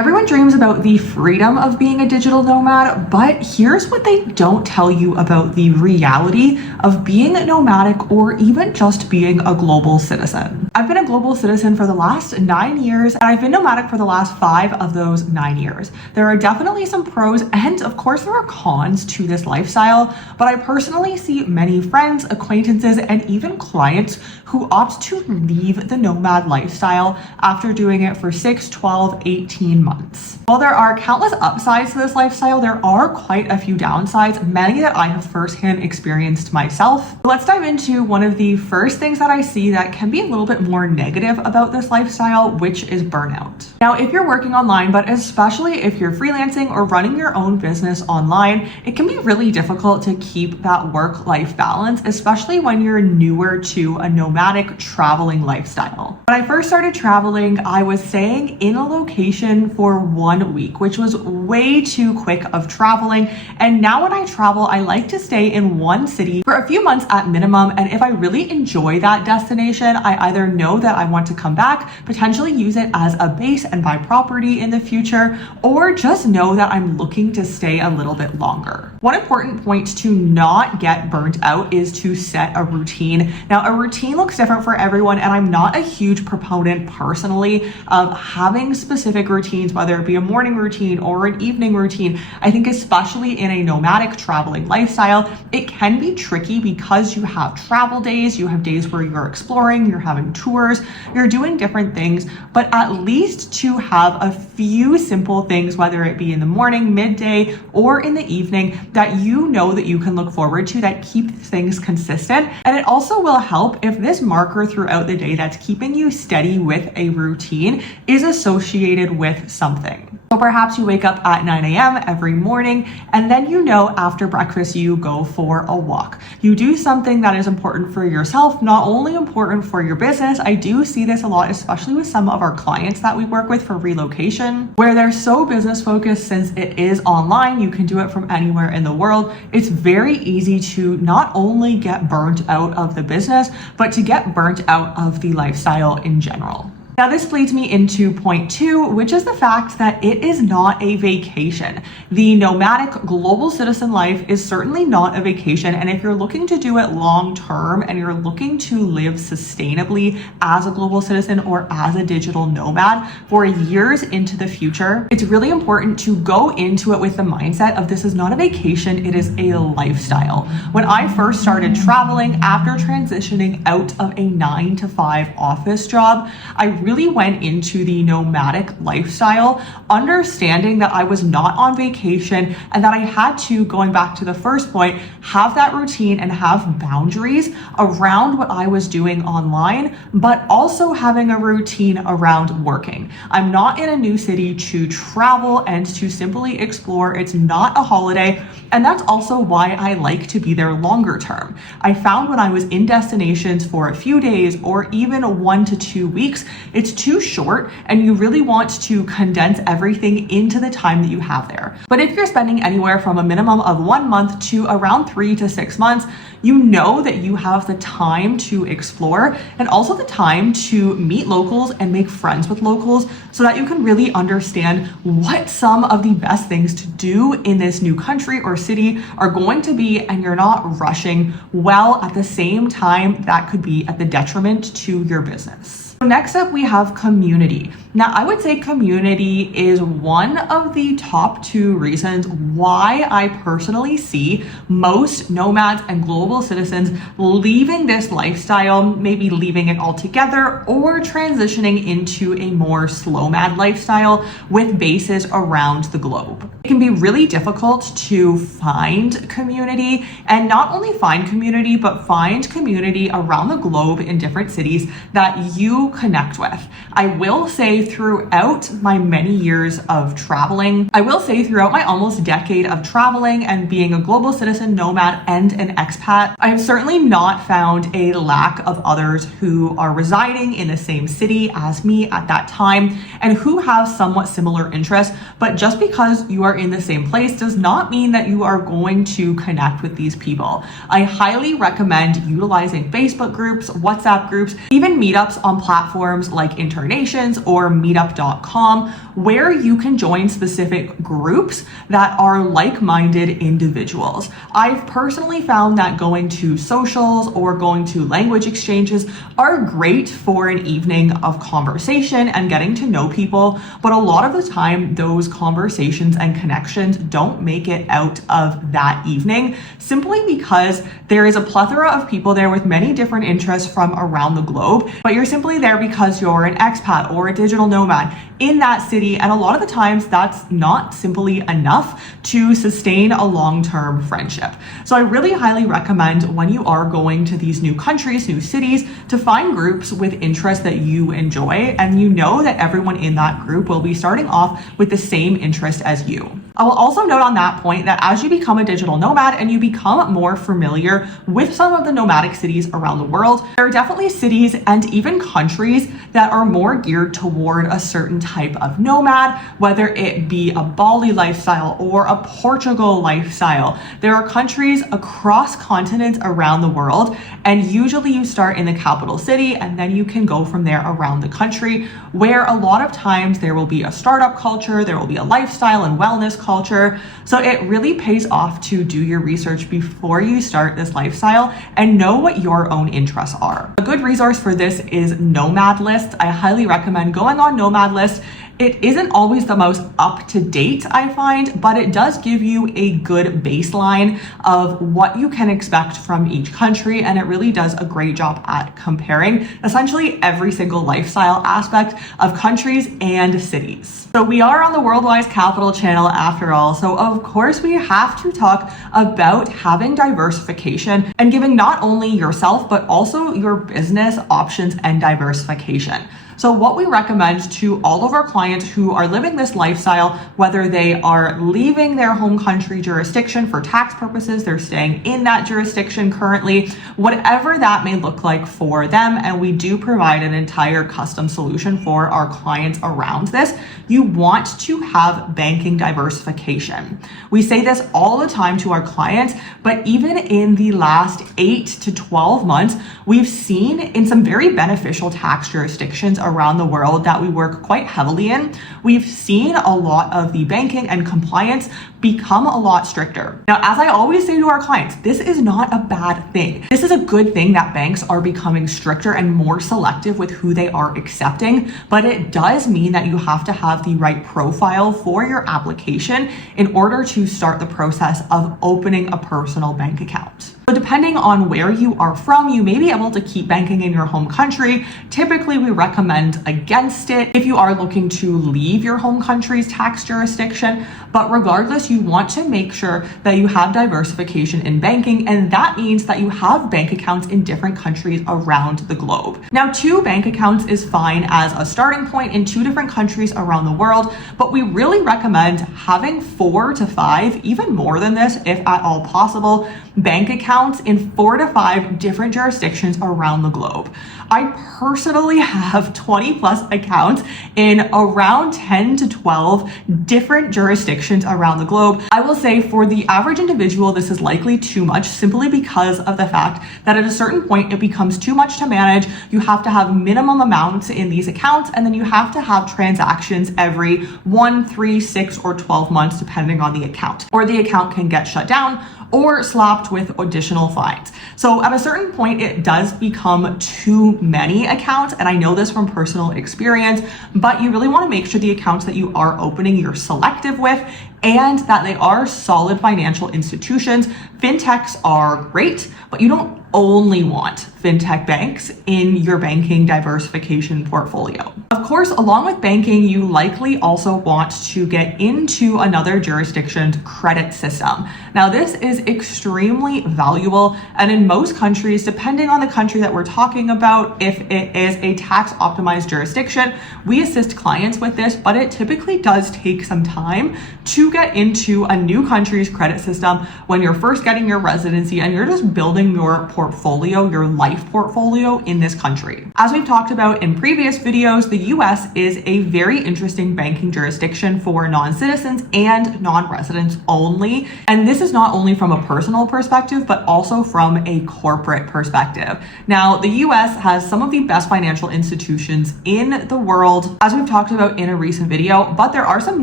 Everyone dreams about the freedom of being a digital nomad, but here's what they don't tell you about the reality of being nomadic or even just being a global citizen. I've been a global citizen for the last 9 years, and I've been nomadic for the last 5 of those 9 years. There are definitely some pros, and of course there are cons to this lifestyle, but I personally see many friends, acquaintances, and even clients who opt to leave the nomad lifestyle after doing it for 6, 12, 18 months. While there are countless upsides to this lifestyle, there are quite a few downsides, many that I have firsthand experienced myself. Let's dive into one of the first things that I see that can be a little bit more negative about this lifestyle, which is burnout. Now, if you're working online, but especially if you're freelancing or running your own business online, it can be really difficult to keep that work-life balance, especially when you're newer to a nomadic traveling lifestyle. When I first started traveling, I was staying in a location for 1 week, which was way too quick of traveling. And now when I travel, I like to stay in one city for a few months at minimum. And if I really enjoy that destination, I either know that I want to come back, potentially use it as a base and buy property in the future, or just know that I'm looking to stay a little bit longer. One important point to not get burnt out is to set a routine. Now, a routine looks different for everyone, and I'm not a huge proponent personally of having specific routines, whether it be a morning routine or an evening routine. I think especially in a nomadic traveling lifestyle, it can be tricky because you have travel days, you have days where you're exploring, you're having tours, you're doing different things, but at least to have a few simple things, whether it be in the morning, midday, or in the evening, that you know that you can look forward to that keep things consistent. And it also will help if this marker throughout the day that's keeping you steady with a routine is associated with something. So perhaps you wake up at 9 a.m. every morning, and then you know after breakfast you go for a walk. You do something that is important for yourself, not only important for your business. I do see this a lot, especially with some of our clients that we work with for relocation, where they're so business focused since it is online. You can do it from anywhere in the world. It's very easy to not only get burnt out of the business, but to get burnt out of the lifestyle in general. Now, this leads me into point 2, which is the fact that it is not a vacation. The nomadic global citizen life is certainly not a vacation. And if you're looking to do it long term and you're looking to live sustainably as a global citizen or as a digital nomad for years into the future, it's really important to go into it with the mindset of this is not a vacation, it is a lifestyle. When I first started traveling after transitioning out of a 9-to-5 office job, I really went into the nomadic lifestyle, understanding that I was not on vacation and that I had to, going back to the first point, have that routine and have boundaries around what I was doing online, but also having a routine around working. I'm not in a new city to travel and to simply explore. It's not a holiday. And that's also why I like to be there longer term. I found when I was in destinations for a few days or even 1 to 2 weeks, it's too short and you really want to condense everything into the time that you have there. But if you're spending anywhere from a minimum of 1 month to around 3 to 6 months, you know that you have the time to explore and also the time to meet locals and make friends with locals so that you can really understand what some of the best things to do in this new country or city are going to be, and you're not rushing, while at the same time that could be at the detriment to your business. So next up, we have community. Now, I would say community is one of the top 2 reasons why I personally see most nomads and global citizens leaving this lifestyle, maybe leaving it altogether or transitioning into a more slow-mad lifestyle with bases around the globe. It can be really difficult to find community, and not only find community, but find community around the globe in different cities that you connect with. I will say throughout my many years of traveling, throughout my almost decade of traveling and being a global citizen, nomad, and an expat, I have certainly not found a lack of others who are residing in the same city as me at that time and who have somewhat similar interests. But just because you are in the same place does not mean that you are going to connect with these people. I highly recommend utilizing Facebook groups, WhatsApp groups, even meetups on platforms platforms like Internations or Meetup.com, where you can join specific groups that are like-minded individuals. I've personally found that going to socials or going to language exchanges are great for an evening of conversation and getting to know people, but a lot of the time those conversations and connections don't make it out of that evening, simply because there is a plethora of people there with many different interests from around the globe, but you're simply there because you're an expat or a digital nomad in that city, and a lot of the times that's not simply enough to sustain a long-term friendship. So I really highly recommend, when you are going to these new countries, new cities, to find groups with interests that you enjoy, and you know that everyone in that group will be starting off with the same interest as you. I will also note on that point that as you become a digital nomad and you become more familiar with some of the nomadic cities around the world, there are definitely cities and even countries that are more geared toward a certain type of nomad, whether it be a Bali lifestyle or a Portugal lifestyle. There are countries across continents around the world, and usually you start in the capital city and then you can go from there around the country, where a lot of times there will be a startup culture, there will be a lifestyle and wellness culture. So it really pays off to do your research before you start this lifestyle and know what your own interests are. A good resource for this is Nomad List. I highly recommend going on Nomad List. It isn't always the most up-to-date, I find, but it does give you a good baseline of what you can expect from each country, and it really does a great job at comparing essentially every single lifestyle aspect of countries and cities. So we are on the Worldwise Capital channel after all, so of course we have to talk about having diversification and giving not only yourself but also your business options and diversification. So what we recommend to all of our clients who are living this lifestyle, whether they are leaving their home country jurisdiction for tax purposes, they're staying in that jurisdiction currently, whatever that may look like for them, and we do provide an entire custom solution for our clients around this, you want to have banking diversification. We say this all the time to our clients, but even in the last 8 to 12 months, we've seen in some very beneficial tax jurisdictions around the world that we work quite heavily in, we've seen a lot of the banking and compliance become a lot stricter. Now, as I always say to our clients, this is not a bad thing. This is a good thing that banks are becoming stricter and more selective with who they are accepting, but it does mean that you have to have the right profile for your application in order to start the process of opening a personal bank account. So depending on where you are from, you may be able to keep banking in your home country. Typically, we recommend against it if you are looking to leave your home country's tax jurisdiction. But regardless, you want to make sure that you have diversification in banking, and that means that you have bank accounts in different countries around the globe. Now, 2 bank accounts is fine as a starting point in 2 different countries around the world, but we really recommend having 4 to 5, even more than this if at all possible, bank accounts in 4 to 5 different jurisdictions around the globe. I personally have 20 plus accounts in around 10 to 12 different jurisdictions around the globe. I will say for the average individual, this is likely too much, simply because of the fact that at a certain point it becomes too much to manage. You have to have minimum amounts in these accounts, and then you have to have transactions every 1, 3, 6, or 12 months, depending on the account, or the account can get shut down or slapped with additional fines. So at a certain point, it does become too many accounts, and I know this from personal experience, but you really want to make sure the accounts that you are opening, you're selective with, and that they are solid financial institutions. Fintechs are great, but you don't only want fintech banks in your banking diversification portfolio. Of course, along with banking, you likely also want to get into another jurisdiction's credit system. Now, this is extremely valuable, and in most countries, depending on the country that we're talking about, if it is a tax optimized jurisdiction, we assist clients with this, but it typically does take some time to get into a new country's credit system when you're first getting your residency and you're just building your portfolio portfolio, your life portfolio in this country. As we've talked about in previous videos, the US is a very interesting banking jurisdiction for non-citizens and non-residents only. And this is not only from a personal perspective, but also from a corporate perspective. Now, the US has some of the best financial institutions in the world, as we've talked about in a recent video, but there are some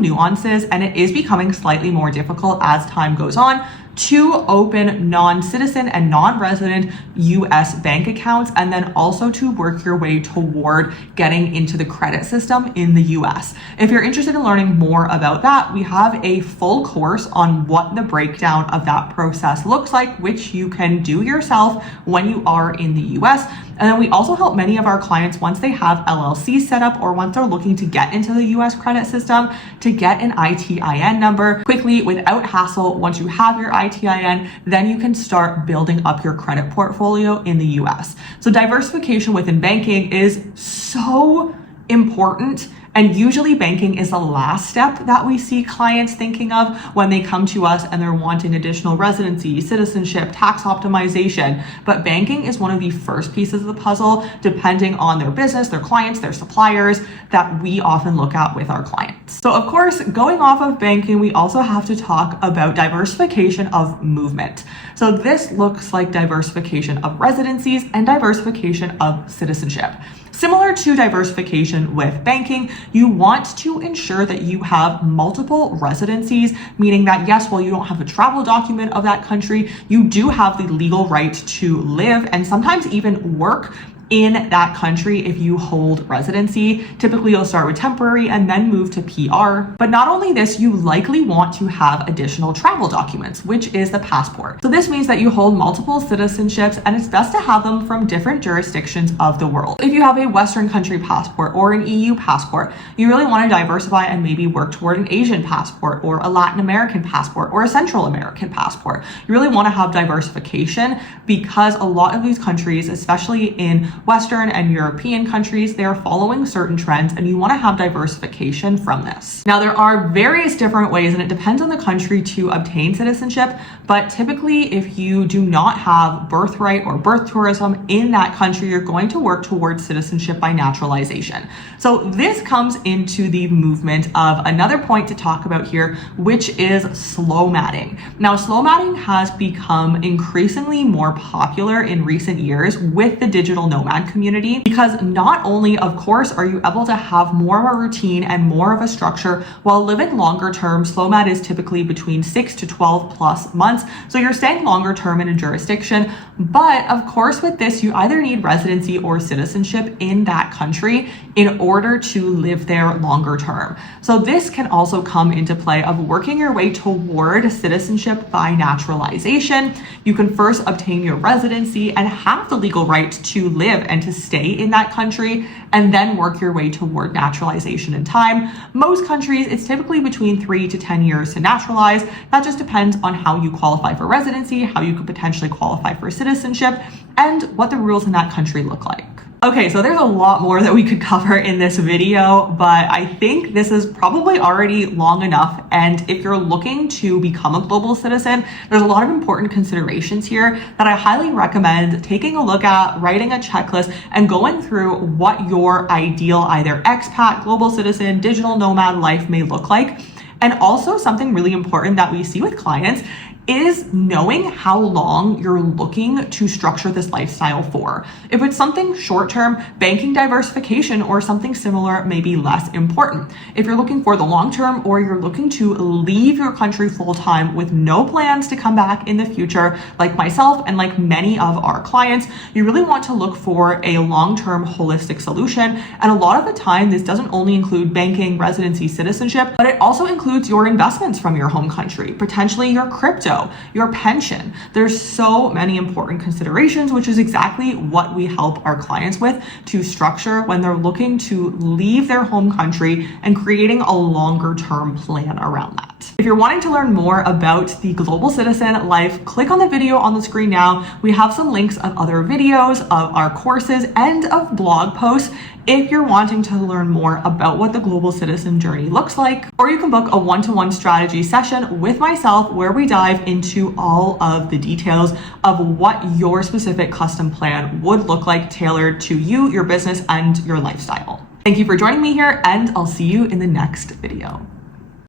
nuances and it is becoming slightly more difficult as time goes on to open non-citizen and non-resident US bank accounts, and then also to work your way toward getting into the credit system in the US. If you're interested in learning more about that, we have a full course on what the breakdown of that process looks like, which you can do yourself when you are in the US. And then we also help many of our clients once they have LLC set up or once they're looking to get into the US credit system to get an ITIN number quickly without hassle. Once you have your ITIN, then you can start building up your credit portfolio in the US. So diversification within banking is so important. And usually banking is the last step that we see clients thinking of when they come to us and they're wanting additional residency, citizenship, tax optimization. But banking is one of the first pieces of the puzzle, depending on their business, their clients, their suppliers, that we often look at with our clients. So of course, going off of banking, we also have to talk about diversification of movement. So this looks like diversification of residencies and diversification of citizenship. Similar to diversification with banking, you want to ensure that you have multiple residencies, meaning that yes, while you don't have a travel document of that country, you do have the legal right to live and sometimes even work in that country if you hold residency. Typically, you'll start with temporary and then move to PR. But not only this, you likely want to have additional travel documents, which is the passport. So this means that you hold multiple citizenships and it's best to have them from different jurisdictions of the world. If you have a Western country passport or an EU passport, you really want to diversify and maybe work toward an Asian passport or a Latin American passport or a Central American passport. You really want to have diversification because a lot of these countries, especially in Western and European countries, they are following certain trends and you want to have diversification from this. Now, there are various different ways and it depends on the country to obtain citizenship, but typically if you do not have birthright or birth tourism in that country, you're going to work towards citizenship by naturalization. So this comes into the movement of another point to talk about here, which is slow matting. Now, slow matting has become increasingly more popular in recent years with the digital nomad community, because not only, of course, are you able to have more of a routine and more of a structure while living longer term. Slow mat is typically between 6 to 12 plus months. So you're staying longer term in a jurisdiction. But of course, with this, you either need residency or citizenship in that country in order to live there longer term. So this can also come into play of working your way toward citizenship by naturalization. You can first obtain your residency and have the legal right to live and to stay in that country, and then work your way toward naturalization in time. Most countries, it's typically between 3 to 10 years to naturalize. That just depends on how you qualify for residency, how you could potentially qualify for citizenship, and what the rules in that country look like. Okay, so there's a lot more that we could cover in this video, but I think this is probably already long enough. And if you're looking to become a global citizen, there's a lot of important considerations here that I highly recommend taking a look at, writing a checklist, and going through what your ideal either expat, global citizen, digital nomad life may look like. And also something really important that we see with clients is knowing how long you're looking to structure this lifestyle for. If it's something short-term, banking diversification or something similar may be less important. If you're looking for the long-term or you're looking to leave your country full-time with no plans to come back in the future, like myself and like many of our clients, you really want to look for a long-term holistic solution. And a lot of the time, this doesn't only include banking, residency, citizenship, but it also includes your investments from your home country, potentially your crypto, your pension. There's so many important considerations, which is exactly what we help our clients with to structure when they're looking to leave their home country and creating a longer term plan around that. If you're wanting to learn more about the global citizen life, click on the video on the screen now. We have some links of other videos, of our courses, and of blog posts if you're wanting to learn more about what the global citizen journey looks like, or you can book a one-to-one strategy session with myself where we dive into all of the details of what your specific custom plan would look like tailored to you, your business, and your lifestyle. Thank you for joining me here, and I'll see you in the next video.